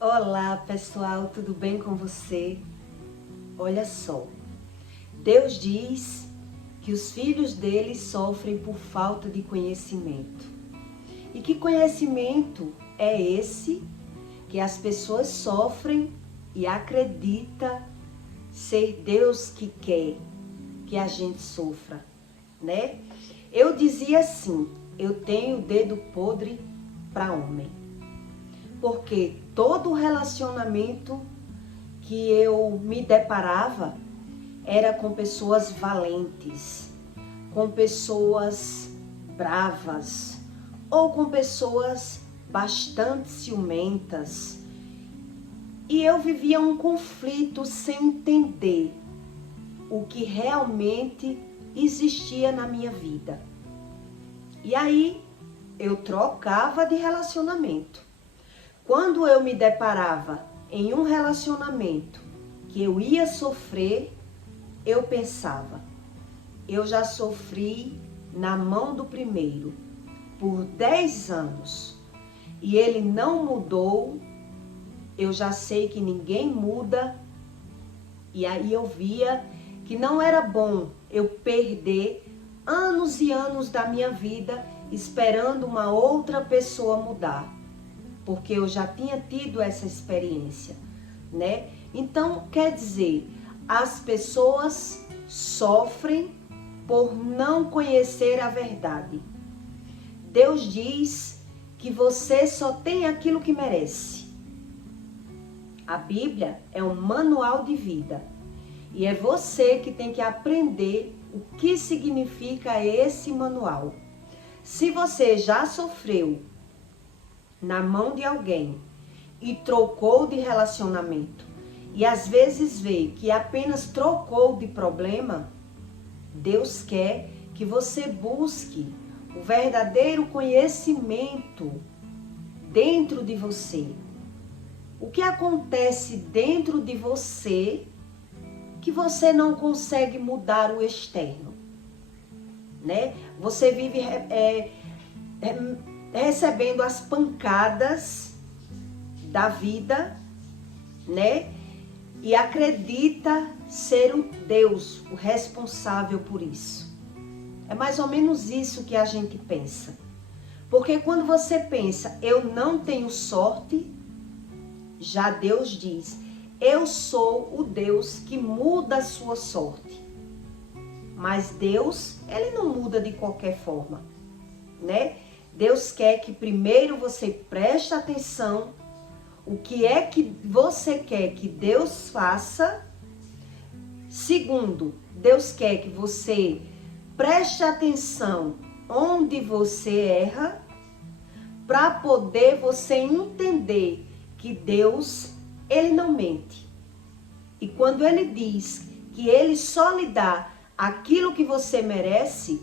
Olá pessoal, tudo bem com você? Olha só, Deus diz que os filhos dele sofrem por falta de conhecimento. E que conhecimento é esse que as pessoas sofrem e acreditam ser Deus que quer que a gente sofra, né? Eu dizia assim, eu tenho dedo podre para homem. Porque todo relacionamento que eu me deparava era com pessoas valentes, com pessoas bravas ou com pessoas bastante ciumentas. E eu vivia um conflito sem entender o que realmente existia na minha vida. E aí eu trocava de relacionamento. Quando eu me deparava em um relacionamento que eu ia sofrer, eu pensava, eu já sofri na mão do primeiro por 10 anos e ele não mudou, eu já sei que ninguém muda. E aí eu via que não era bom eu perder anos e anos da minha vida esperando uma outra pessoa mudar. Porque eu já tinha tido essa experiência, né? Então, quer dizer, as pessoas sofrem por não conhecer a verdade. Deus diz que você só tem aquilo que merece. A Bíblia é um manual de vida. E é você que tem que aprender o que significa esse manual. Se você já sofreu na mão de alguém e trocou de relacionamento e às vezes vê que apenas trocou de problema, Deus quer que você busque o verdadeiro conhecimento dentro de você. O que acontece dentro de você que você não consegue mudar o externo, né? Você vive recebendo as pancadas da vida, né? E acredita ser o Deus, o responsável por isso. É mais ou menos isso que a gente pensa. Porque quando você pensa, eu não tenho sorte, já Deus diz, eu sou o Deus que muda a sua sorte. Mas Deus, ele não muda de qualquer forma, né? Deus quer que primeiro você preste atenção o que é que você quer que Deus faça. Segundo, Deus quer que você preste atenção onde você erra, para poder você entender que Deus, ele não mente. E quando ele diz que ele só lhe dá aquilo que você merece,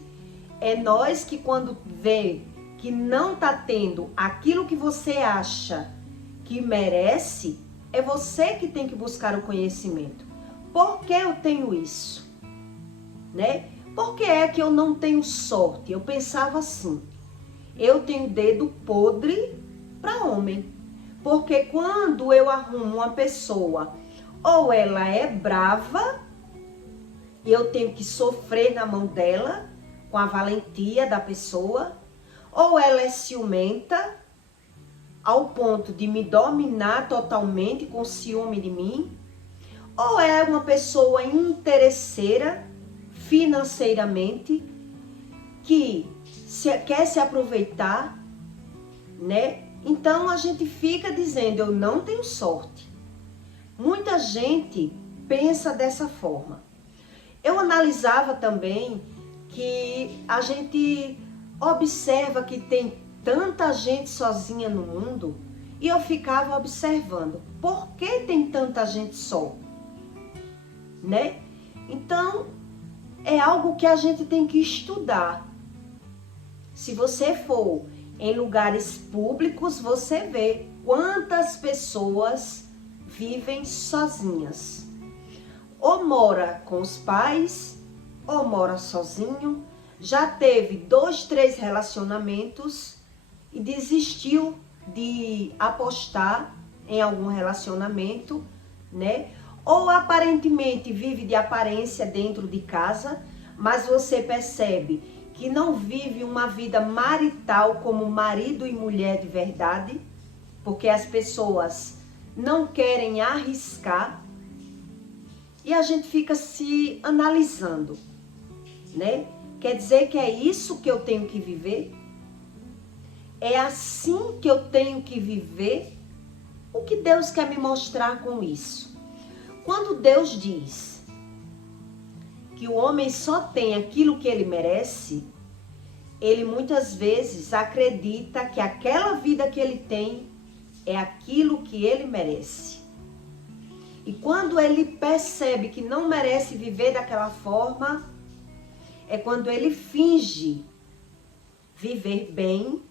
é nós que quando vê que não está tendo aquilo que você acha que merece, é você que tem que buscar o conhecimento. Por que eu tenho isso? Né? Por que é que eu não tenho sorte? Eu pensava assim, eu tenho dedo podre para homem. Porque quando eu arrumo uma pessoa, ou ela é brava, e eu tenho que sofrer na mão dela, com a valentia da pessoa, ou ela é ciumenta, ao ponto de me dominar totalmente com ciúme de mim, ou é uma pessoa interesseira financeiramente, que quer se aproveitar, né? Então a gente fica dizendo, eu não tenho sorte. Muita gente pensa dessa forma. Eu analisava também que a gente observa que tem tanta gente sozinha no mundo e eu ficava observando, por que tem tanta gente só? Né? Então, é algo que a gente tem que estudar. Se você for em lugares públicos, você vê quantas pessoas vivem sozinhas. Ou mora com os pais, ou mora sozinho, já teve 2, 3 relacionamentos e desistiu de apostar em algum relacionamento, né? Ou aparentemente vive de aparência dentro de casa, mas você percebe que não vive uma vida marital como marido e mulher de verdade, porque as pessoas não querem arriscar, e a gente fica se analisando, né? Quer dizer que é isso que eu tenho que viver? É assim que eu tenho que viver? O que Deus quer me mostrar com isso? Quando Deus diz que o homem só tem aquilo que ele merece, ele muitas vezes acredita que aquela vida que ele tem é aquilo que ele merece. E quando ele percebe que não merece viver daquela forma, é quando ele finge viver bem,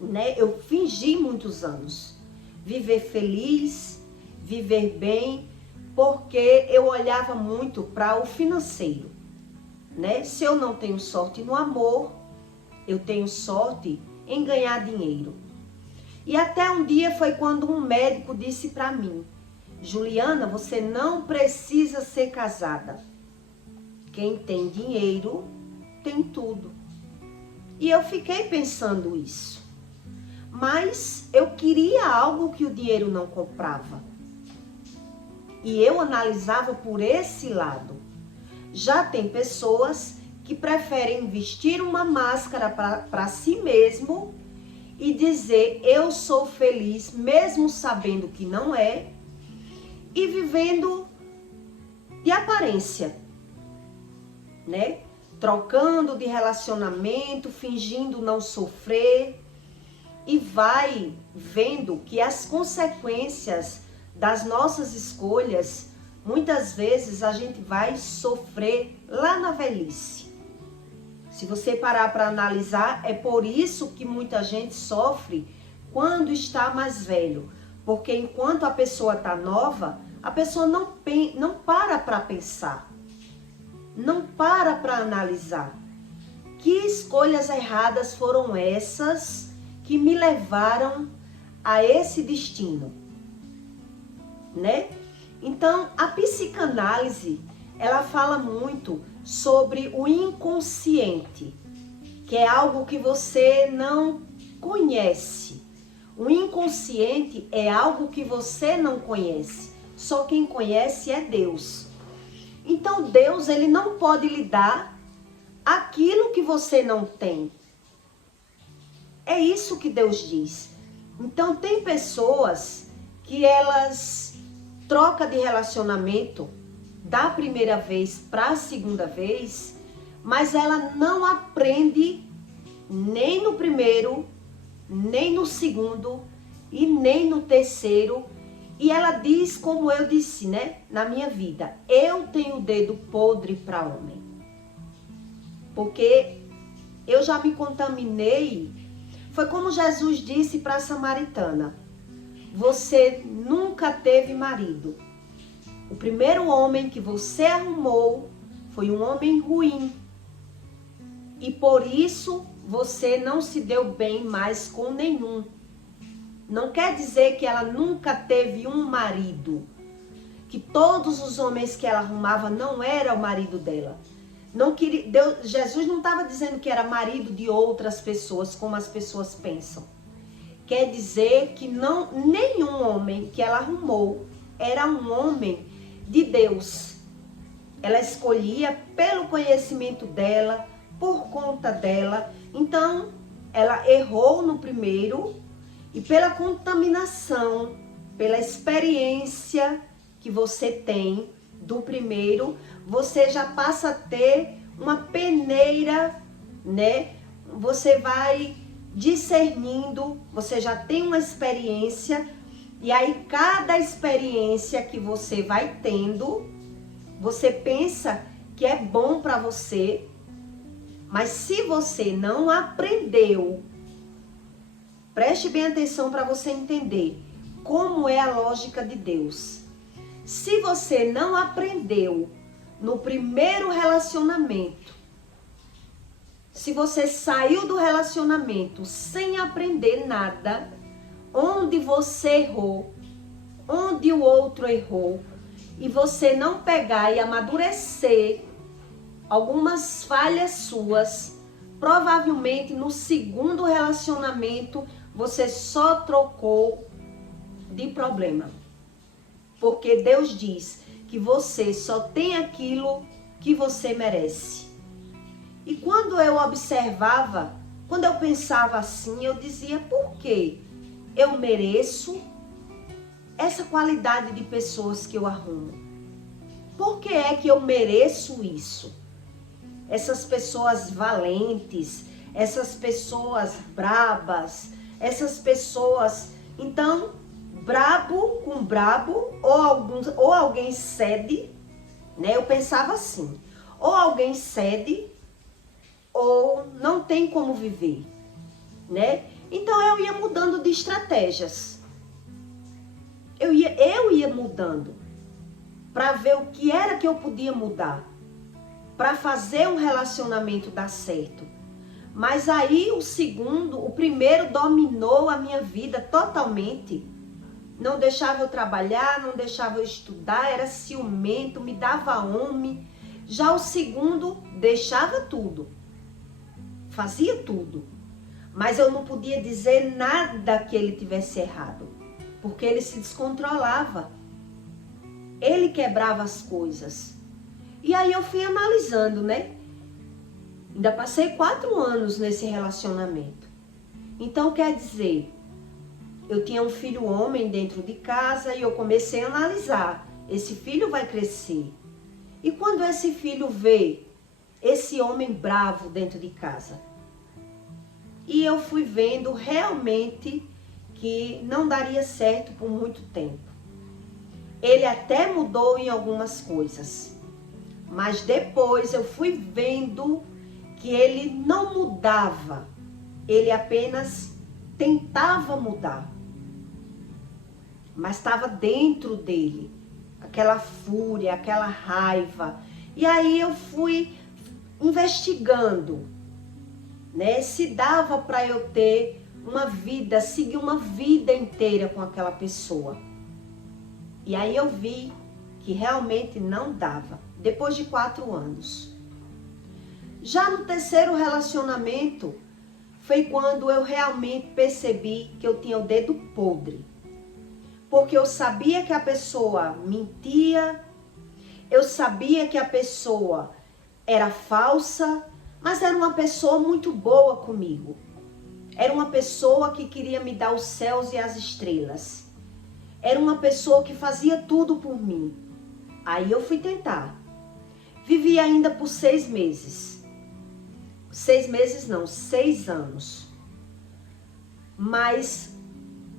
né? Eu fingi muitos anos viver feliz, viver bem, porque eu olhava muito para o financeiro, né? Se eu não tenho sorte no amor, eu tenho sorte em ganhar dinheiro. E até um dia foi quando um médico disse para mim: Juliana, você não precisa ser casada. Quem tem dinheiro tem tudo. E eu fiquei pensando isso. Mas eu queria algo que o dinheiro não comprava. E eu analisava por esse lado. Já tem pessoas que preferem vestir uma máscara para si mesmo e dizer eu sou feliz, mesmo sabendo que não é, e vivendo de aparência, né? Trocando de relacionamento, fingindo não sofrer, e vai vendo que as consequências das nossas escolhas, muitas vezes a gente vai sofrer lá na velhice. Se você parar para analisar, é por isso que muita gente sofre quando está mais velho. Porque enquanto a pessoa está nova, a pessoa não para pensar. Não para analisar. Que escolhas erradas foram essas que me levaram a esse destino, né? Então, a psicanálise, ela fala muito sobre o inconsciente, que é algo que você não conhece. O inconsciente é algo que você não conhece. Só quem conhece é Deus. Então, Deus, ele não pode lhe dar aquilo que você não tem. É isso que Deus diz. Então, tem pessoas que elas trocam de relacionamento da primeira vez para a segunda vez, mas ela não aprende nem no primeiro, nem no segundo e nem no terceiro. E ela diz, como eu disse, né, na minha vida, eu tenho o dedo podre para homem. Porque eu já me contaminei. Foi como Jesus disse para a samaritana: você nunca teve marido. O primeiro homem que você arrumou foi um homem ruim. E por isso você não se deu bem mais com nenhum. Não quer dizer que ela nunca teve um marido. Que todos os homens que ela arrumava não era o marido dela. Não queria, Jesus não estava dizendo que era marido de outras pessoas, como as pessoas pensam. Quer dizer que nenhum homem que ela arrumou era um homem de Deus. Ela escolhia pelo conhecimento dela, por conta dela. Então, ela errou no primeiro e pela contaminação, pela experiência que você tem do primeiro, você já passa a ter uma peneira, né? Você vai discernindo, você já tem uma experiência, e aí cada experiência que você vai tendo, você pensa que é bom para você, mas se você não aprendeu, preste bem atenção para você entender como é a lógica de Deus. Se você não aprendeu no primeiro relacionamento, se você saiu do relacionamento sem aprender nada, onde você errou, onde o outro errou e você não pegar e amadurecer algumas falhas suas, provavelmente no segundo relacionamento você só trocou de problema. Porque Deus diz que você só tem aquilo que você merece. E quando eu observava, quando eu pensava assim, eu dizia, por que eu mereço essa qualidade de pessoas que eu arrumo? Por que é que eu mereço isso? Essas pessoas valentes, essas pessoas brabas, essas pessoas... Então, brabo com brabo, ou alguém cede, né? Eu pensava assim, ou alguém cede, ou não tem como viver, né? Então eu ia mudando de estratégias. Eu ia mudando para ver o que era que eu podia mudar, para fazer um relacionamento dar certo. Mas aí o primeiro dominou a minha vida totalmente. Não deixava eu trabalhar, não deixava eu estudar, era ciumento, me dava homem. Já o segundo deixava tudo, fazia tudo. Mas eu não podia dizer nada que ele tivesse errado, porque ele se descontrolava. Ele quebrava as coisas. E aí eu fui analisando, né? Ainda passei 4 anos nesse relacionamento. Então quer dizer, eu tinha um filho homem dentro de casa e eu comecei a analisar. Esse filho vai crescer. E quando esse filho vê esse homem bravo dentro de casa? E eu fui vendo realmente que não daria certo por muito tempo. Ele até mudou em algumas coisas. Mas depois eu fui vendo que ele não mudava. Ele apenas tentava mudar. Mas estava dentro dele, aquela fúria, aquela raiva. E aí eu fui investigando, né? Se dava para eu ter uma vida, seguir uma vida inteira com aquela pessoa. E aí eu vi que realmente não dava, depois de 4 anos. Já no terceiro relacionamento, foi quando eu realmente percebi que eu tinha o dedo podre. Porque eu sabia que a pessoa mentia, eu sabia que a pessoa era falsa, mas era uma pessoa muito boa comigo. Era uma pessoa que queria me dar os céus e as estrelas. Era uma pessoa que fazia tudo por mim. Aí eu fui tentar. Vivi ainda por 6 meses. 6 meses não, 6 anos. Mas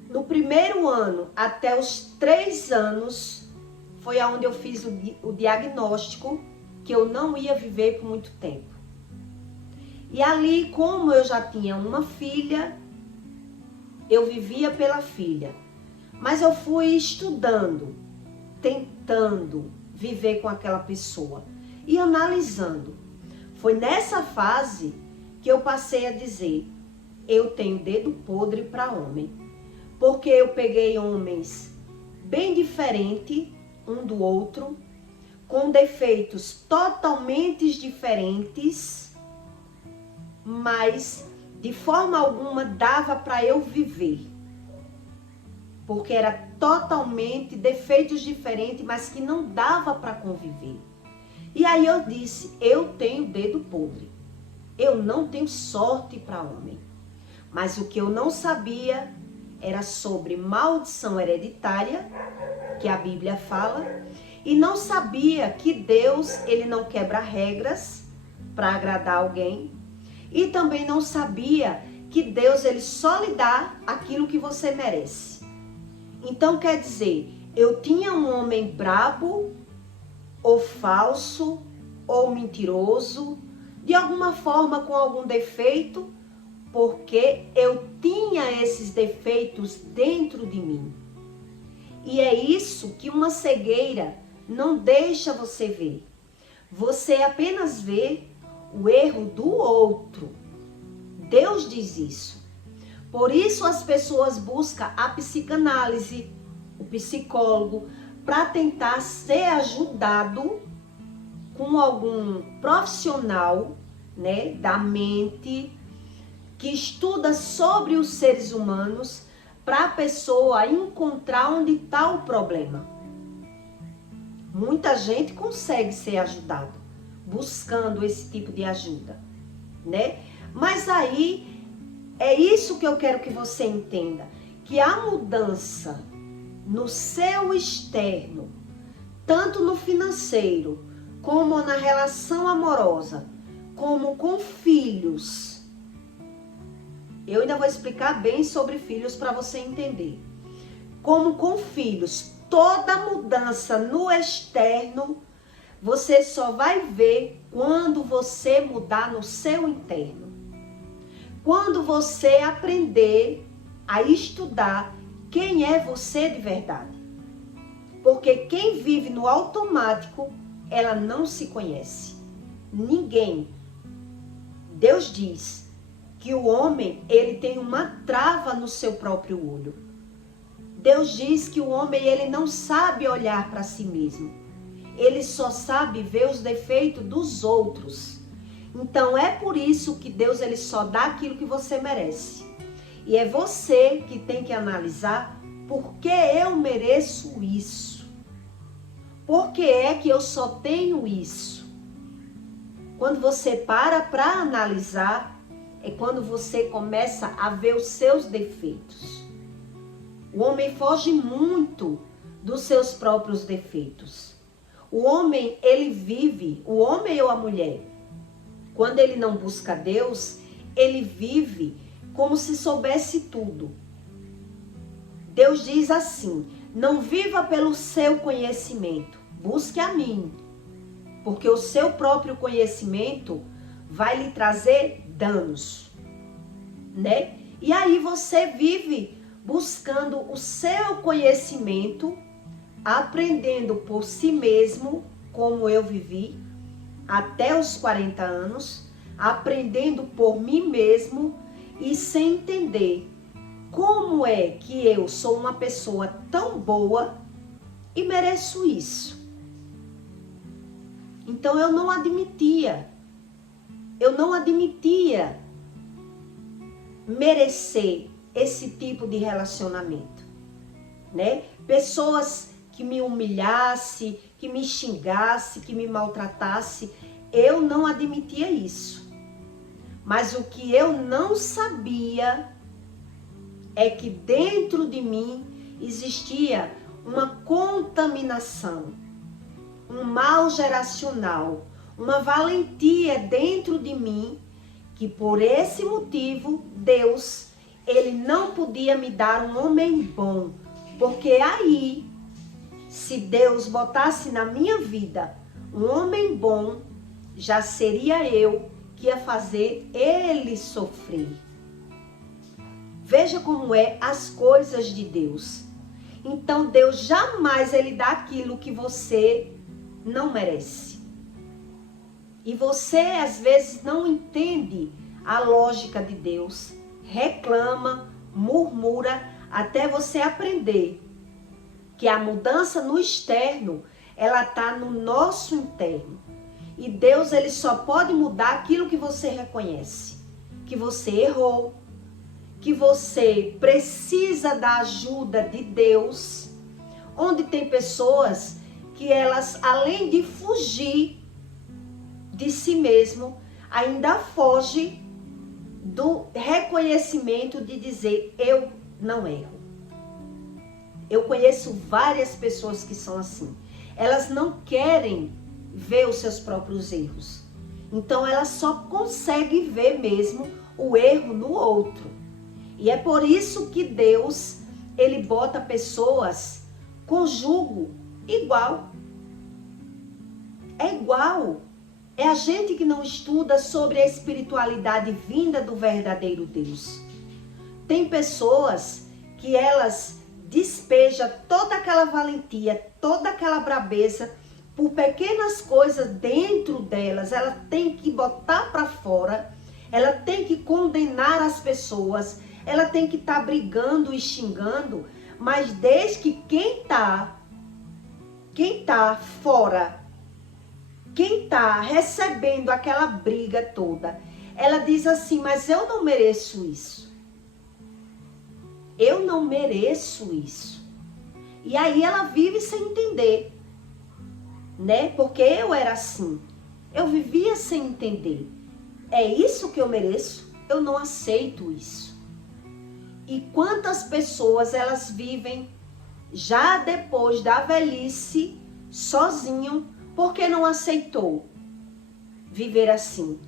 no primeiro ano até os 3 anos foi onde eu fiz o diagnóstico que eu não ia viver por muito tempo. E ali, como eu já tinha uma filha, eu vivia pela filha. Mas eu fui estudando, tentando viver com aquela pessoa e analisando. Foi nessa fase que eu passei a dizer, eu tenho dedo podre para homem. Porque eu peguei homens bem diferentes um do outro, com defeitos totalmente diferentes, mas de forma alguma dava para eu viver. Porque era totalmente defeitos diferentes, mas que não dava para conviver. E aí eu disse, eu tenho dedo podre. Eu não tenho sorte para homem. Mas o que eu não sabia era sobre maldição hereditária, que a Bíblia fala, e não sabia que Deus, ele não quebra regras para agradar alguém, e também não sabia que Deus, ele só lhe dá aquilo que você merece. Então quer dizer, eu tinha um homem brabo, ou falso, ou mentiroso, de alguma forma com algum defeito, porque eu tinha esses defeitos dentro de mim. E é isso que uma cegueira não deixa você ver. Você apenas vê o erro do outro. Deus diz isso. Por isso as pessoas buscam a psicanálise, o psicólogo, para tentar ser ajudado com algum profissional, né, da mente, que estuda sobre os seres humanos, para a pessoa encontrar onde está o problema. Muita gente consegue ser ajudado buscando esse tipo de ajuda, né? Mas aí é isso que eu quero que você entenda, que a mudança no seu externo, tanto no financeiro, como na relação amorosa, como com filhos. Eu ainda vou explicar bem sobre filhos para você entender. Como com filhos, toda mudança no externo, você só vai ver quando você mudar no seu interno. Quando você aprender a estudar quem é você de verdade. Porque quem vive no automático, ela não se conhece. Ninguém. Deus diz que o homem, ele tem uma trava no seu próprio olho. Deus diz que o homem, ele não sabe olhar para si mesmo. Ele só sabe ver os defeitos dos outros. Então é por isso que Deus, ele só dá aquilo que você merece. E é você que tem que analisar por que eu mereço isso. Por que é que eu só tenho isso? Quando você para analisar, é quando você começa a ver os seus defeitos. O homem foge muito dos seus próprios defeitos. O homem, ele vive, o homem ou a mulher, quando ele não busca Deus, ele vive como se soubesse tudo. Deus diz assim: não viva pelo seu conhecimento, busque a mim, porque o seu próprio conhecimento vai lhe trazer danos, né? E aí você vive buscando o seu conhecimento, aprendendo por si mesmo, como eu vivi até os 40 anos, aprendendo por mim mesmo e sem entender como é que eu sou uma pessoa tão boa e mereço isso. Então eu não admitia merecer esse tipo de relacionamento, né? Pessoas que me humilhasse, que me xingasse, que me maltratasse, eu não admitia isso. Mas o que eu não sabia é que dentro de mim existia uma contaminação, um mal geracional, uma valentia dentro de mim, que por esse motivo Deus, ele não podia me dar um homem bom, porque aí, se Deus botasse na minha vida um homem bom, já seria eu que ia fazer ele sofrer. Veja como é as coisas de Deus. Então Deus jamais ele dá aquilo que você não merece. E você às vezes não entende a lógica de Deus, reclama, murmura, até você aprender que a mudança no externo, ela está no nosso interno. E Deus, ele só pode mudar aquilo que você reconhece, que você errou, que você precisa da ajuda de Deus, onde tem pessoas que elas, além de fugir de si mesmo, ainda foge do reconhecimento de dizer, eu não erro. Eu conheço várias pessoas que são assim. Elas não querem ver os seus próprios erros. Então elas só conseguem ver mesmo o erro no outro. E é por isso que Deus, ele bota pessoas com jugo igual. É igual. É a gente que não estuda sobre a espiritualidade vinda do verdadeiro Deus. Tem pessoas que elas despejam toda aquela valentia, toda aquela brabeza por pequenas coisas dentro delas. Ela tem que botar para fora, ela tem que condenar as pessoas, ela tem que estar brigando e xingando, Mas desde que quem tá fora, quem tá recebendo aquela briga toda, ela diz assim, mas eu não mereço isso. Eu não mereço isso. E aí ela vive sem entender, né? Porque eu era assim. Eu vivia sem entender. É isso que eu mereço? Eu não aceito isso. E quantas pessoas elas vivem já depois da velhice sozinho porque não aceitou viver assim.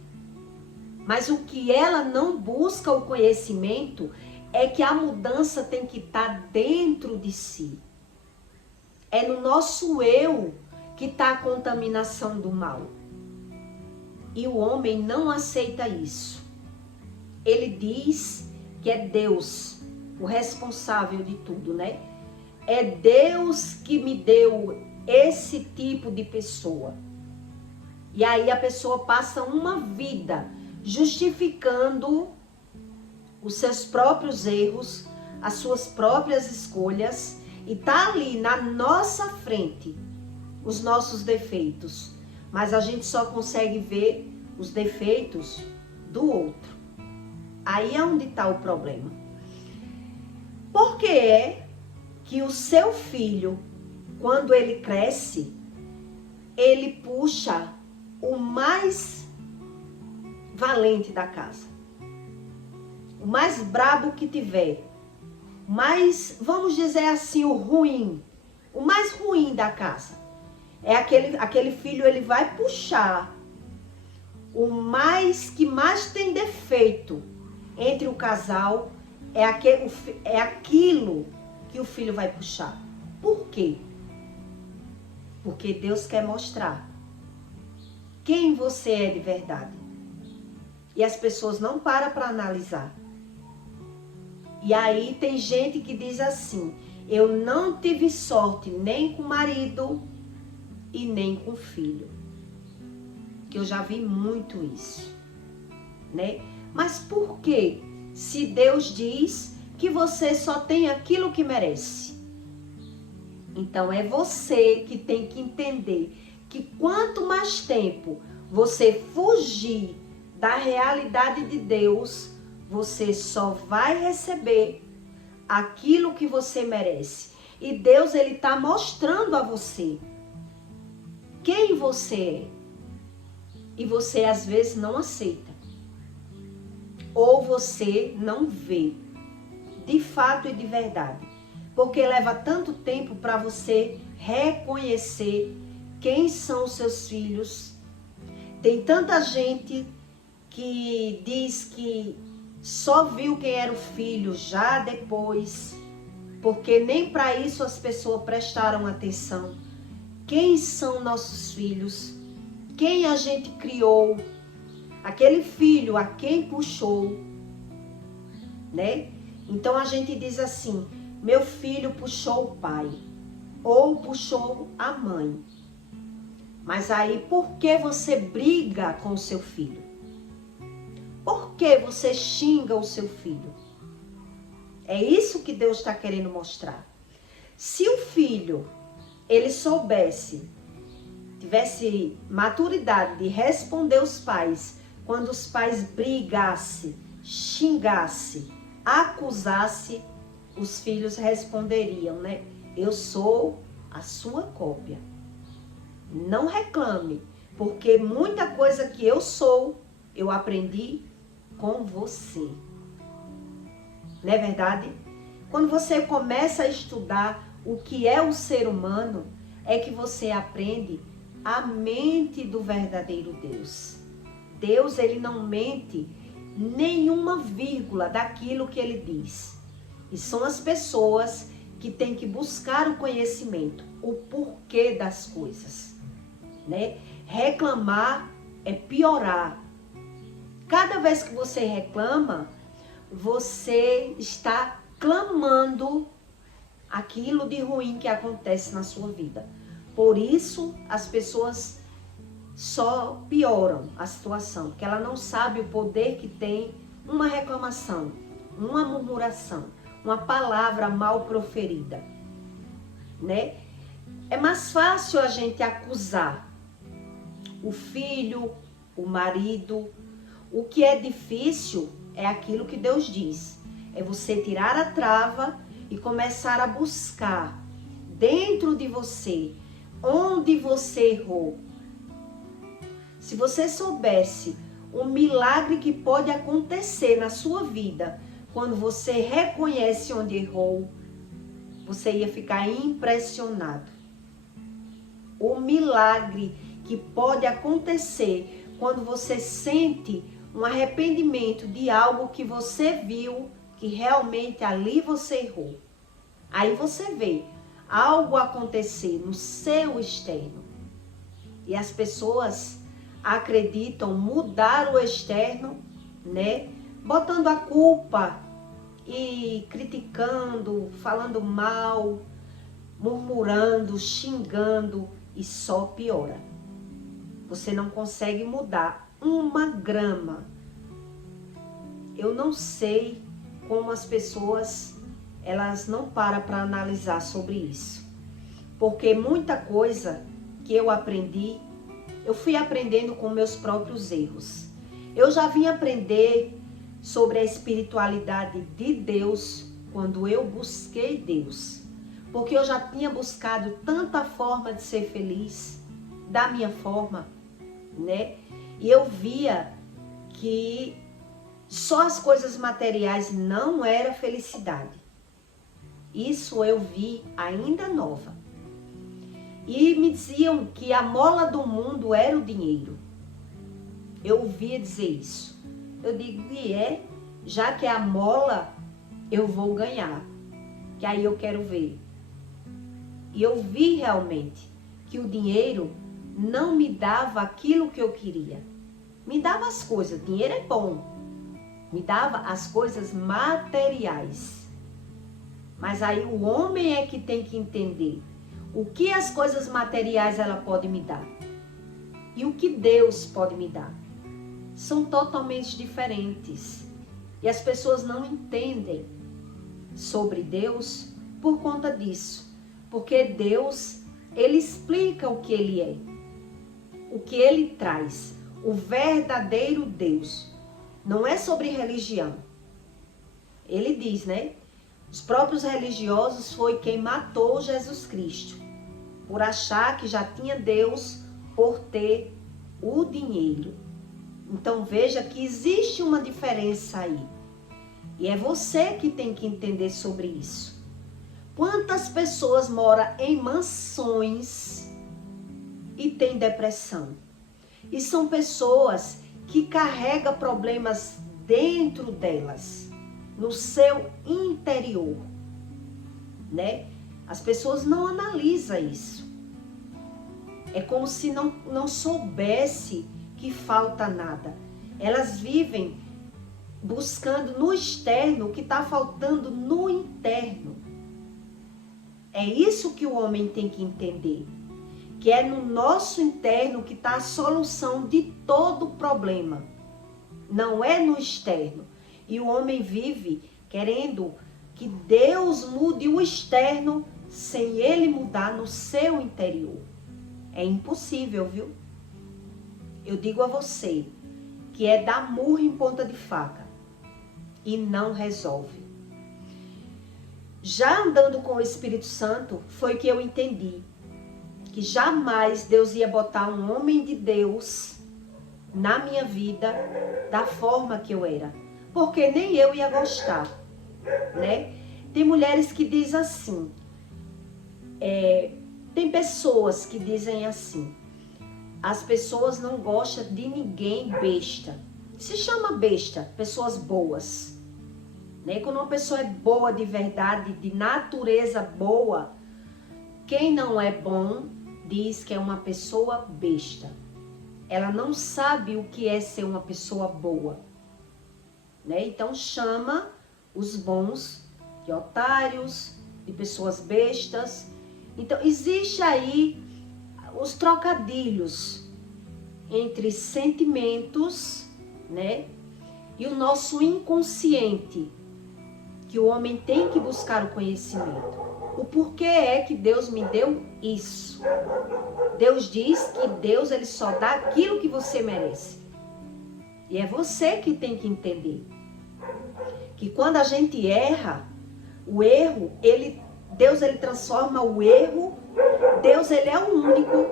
Mas o que ela não busca o conhecimento é que a mudança tem que estar dentro de si. É no nosso eu que está a contaminação do mal. E o homem não aceita isso. Ele diz que é Deus o responsável de tudo, né? É Deus que me deu esse tipo de pessoa. E aí a pessoa passa uma vida justificando os seus próprios erros, as suas próprias escolhas, e tá ali na nossa frente os nossos defeitos. Mas a gente só consegue ver os defeitos do outro. Aí é onde está o problema. Por que é que o seu filho, quando ele cresce, ele puxa o mais valente da casa, o mais brabo que tiver, mais, vamos dizer assim, o ruim, o mais ruim da casa? É aquele filho, ele vai puxar o mais que mais tem defeito entre o casal, é aquilo que o filho vai puxar. Por quê? Porque Deus quer mostrar quem você é de verdade. E as pessoas não param para analisar. E aí tem gente que diz assim, eu não tive sorte nem com o marido e nem com o filho. Que eu já vi muito isso, né? Mas por quê? Se Deus diz que você só tem aquilo que merece. Então é você que tem que entender que quanto mais tempo você fugir da realidade de Deus, você só vai receber aquilo que você merece. E Deus, ele está mostrando a você quem você é. E você às vezes não aceita. Ou você não vê. De fato e de verdade. Porque leva tanto tempo para você reconhecer quem são os seus filhos. Tem tanta gente que diz que só viu quem era o filho já depois. Porque nem para isso as pessoas prestaram atenção. Quem são nossos filhos? Quem a gente criou? Aquele filho a quem puxou, né? Então a gente diz assim, meu filho puxou o pai, ou puxou a mãe. Mas aí, por que você briga com o seu filho? Por que você xinga o seu filho? É isso que Deus está querendo mostrar. Se o filho, ele soubesse, tivesse maturidade de responder os pais, quando os pais brigassem, xingassem, acusassem, os filhos responderiam, né? Eu sou a sua cópia. Não reclame, porque muita coisa que eu sou, eu aprendi com você. Não é verdade? Quando você começa a estudar o que é o ser humano, é que você aprende a mente do verdadeiro Deus. Deus, ele não mente nenhuma vírgula daquilo que ele diz. E são as pessoas que têm que buscar o conhecimento, o porquê das coisas, né? Reclamar é piorar. Cada vez que você reclama, você está clamando aquilo de ruim que acontece na sua vida. Por isso, as pessoas só pioram a situação, porque ela não sabe o poder que tem uma reclamação, uma murmuração, uma palavra mal proferida, né? É mais fácil a gente acusar o filho, o marido. O que é difícil é aquilo que Deus diz. É você tirar a trava e começar a buscar dentro de você onde você errou. Se você soubesse o milagre que pode acontecer na sua vida quando você reconhece onde errou, você ia ficar impressionado. O milagre que pode acontecer quando você sente um arrependimento de algo que você viu que realmente ali você errou. Aí você vê algo acontecer no seu externo. E as pessoas acreditam mudar o externo, né? Botando a culpa e criticando, falando mal, murmurando, xingando, e só piora. Você não consegue mudar uma grama. Eu não sei como as pessoas, elas não param para analisar sobre isso. Porque muita coisa que eu aprendi, eu fui aprendendo com meus próprios erros. Eu já vim aprender sobre a espiritualidade de Deus quando eu busquei Deus. Porque eu já tinha buscado tanta forma de ser feliz, da minha forma, né? E eu via que só as coisas materiais não era felicidade. Isso eu vi ainda nova. E me diziam que a mola do mundo era o dinheiro. Eu ouvia dizer isso. Eu digo, já que é a mola, eu vou ganhar. Que aí eu quero ver. E eu vi realmente que o dinheiro não me dava aquilo que eu queria. Me dava as coisas, dinheiro é bom. Me dava as coisas materiais. Mas aí o homem é que tem que entender o que as coisas materiais ela pode me dar e o que Deus pode me dar. São totalmente diferentes. E as pessoas não entendem sobre Deus por conta disso. Porque Deus, Ele explica o que Ele é, o que Ele traz, o verdadeiro Deus. Não é sobre religião. Ele diz, né? Os próprios religiosos foi quem matou Jesus Cristo, por achar que já tinha Deus por ter o dinheiro. Então veja que existe uma diferença aí. E é você que tem que entender sobre isso. Quantas pessoas moram em mansões e têm depressão? E são pessoas que carregam problemas dentro delas, no seu interior, né? As pessoas não analisam isso. É como se não soubesse que falta nada. Elas vivem buscando no externo o que está faltando no interno. É isso que o homem tem que entender. Que é no nosso interno que está a solução de todo problema. Não é no externo. E o homem vive querendo que Deus mude o externo sem ele mudar no seu interior. É impossível, viu? Eu digo a você que é dar murro em ponta de faca e não resolve. Já andando com o Espírito Santo, foi que eu entendi que jamais Deus ia botar um homem de Deus na minha vida da forma que eu era. Porque nem eu ia gostar, né? Tem mulheres que dizem assim, tem pessoas que dizem assim, as pessoas não gostam de ninguém besta. Se chama besta, pessoas boas. Né? Quando uma pessoa é boa de verdade, de natureza boa, quem não é bom diz que é uma pessoa besta. Ela não sabe o que é ser uma pessoa boa. Né? Então chama os bons de otários, de pessoas bestas. Então existe aí os trocadilhos entre sentimentos, né? E o nosso inconsciente, que o homem tem que buscar o conhecimento. O porquê é que Deus me deu isso? Deus diz que Deus ele só dá aquilo que você merece. E é você que tem que entender que quando a gente erra, o erro, Deus ele transforma o erro, Deus ele é o único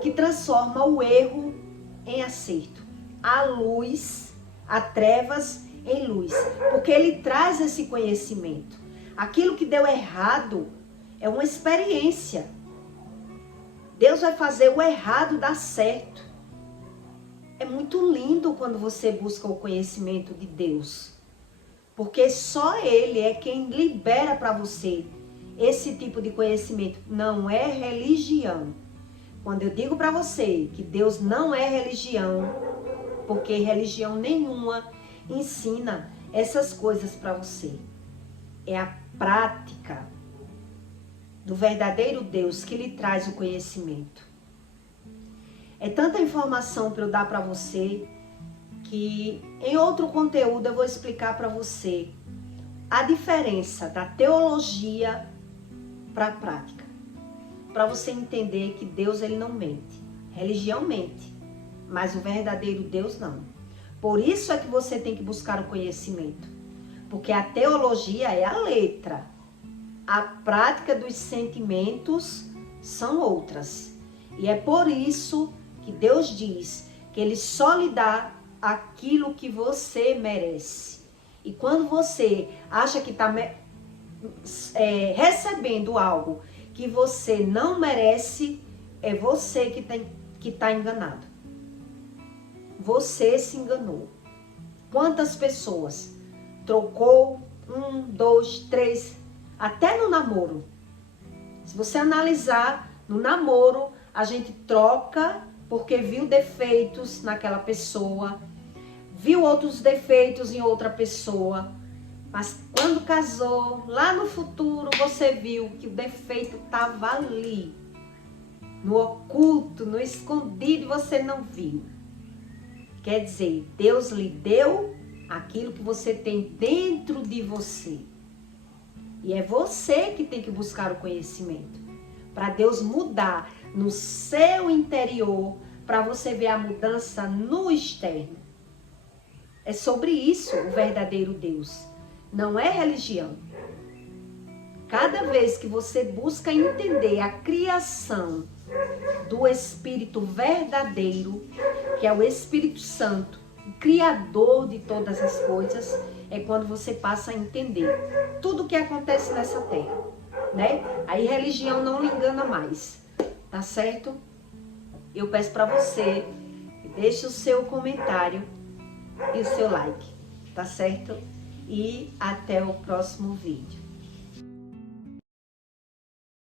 que transforma o erro em acerto. A luz, a trevas em luz, porque ele traz esse conhecimento. Aquilo que deu errado é uma experiência. Deus vai fazer o errado dar certo. É muito lindo quando você busca o conhecimento de Deus, porque só Ele é quem libera para você esse tipo de conhecimento. Não é religião. Quando eu digo para você que Deus não é religião, porque religião nenhuma ensina essas coisas para você. É a prática do verdadeiro Deus que lhe traz o conhecimento. É tanta informação para eu dar para você que em outro conteúdo eu vou explicar para você a diferença da teologia para a prática. Para você entender que Deus ele não mente. Religião mente, mas o verdadeiro Deus não. Por isso é que você tem que buscar o conhecimento. Porque a teologia é a letra. A prática dos sentimentos são outras. E é por isso que Deus diz que Ele só lhe dá aquilo que você merece. E quando você acha que está recebendo algo que você não merece, é você que está enganado. Você se enganou. Quantas pessoas trocou 1, 2, 3, até no namoro. Se você analisar, no namoro, a gente troca porque viu defeitos naquela pessoa, viu outros defeitos em outra pessoa, mas quando casou, lá no futuro, você viu que o defeito estava ali, no oculto, no escondido, e você não viu. Quer dizer, Deus lhe deu aquilo que você tem dentro de você. E é você que tem que buscar o conhecimento. Para Deus mudar no seu interior, para você ver a mudança no externo. É sobre isso o verdadeiro Deus. Não é religião. Cada vez que você busca entender a criação do Espírito verdadeiro, que é o Espírito Santo, o Criador de todas as coisas, é quando você passa a entender tudo o que acontece nessa terra, né? Aí religião não lhe engana mais, tá certo? Eu peço para você, deixe o seu comentário e o seu like, tá certo? E até o próximo vídeo.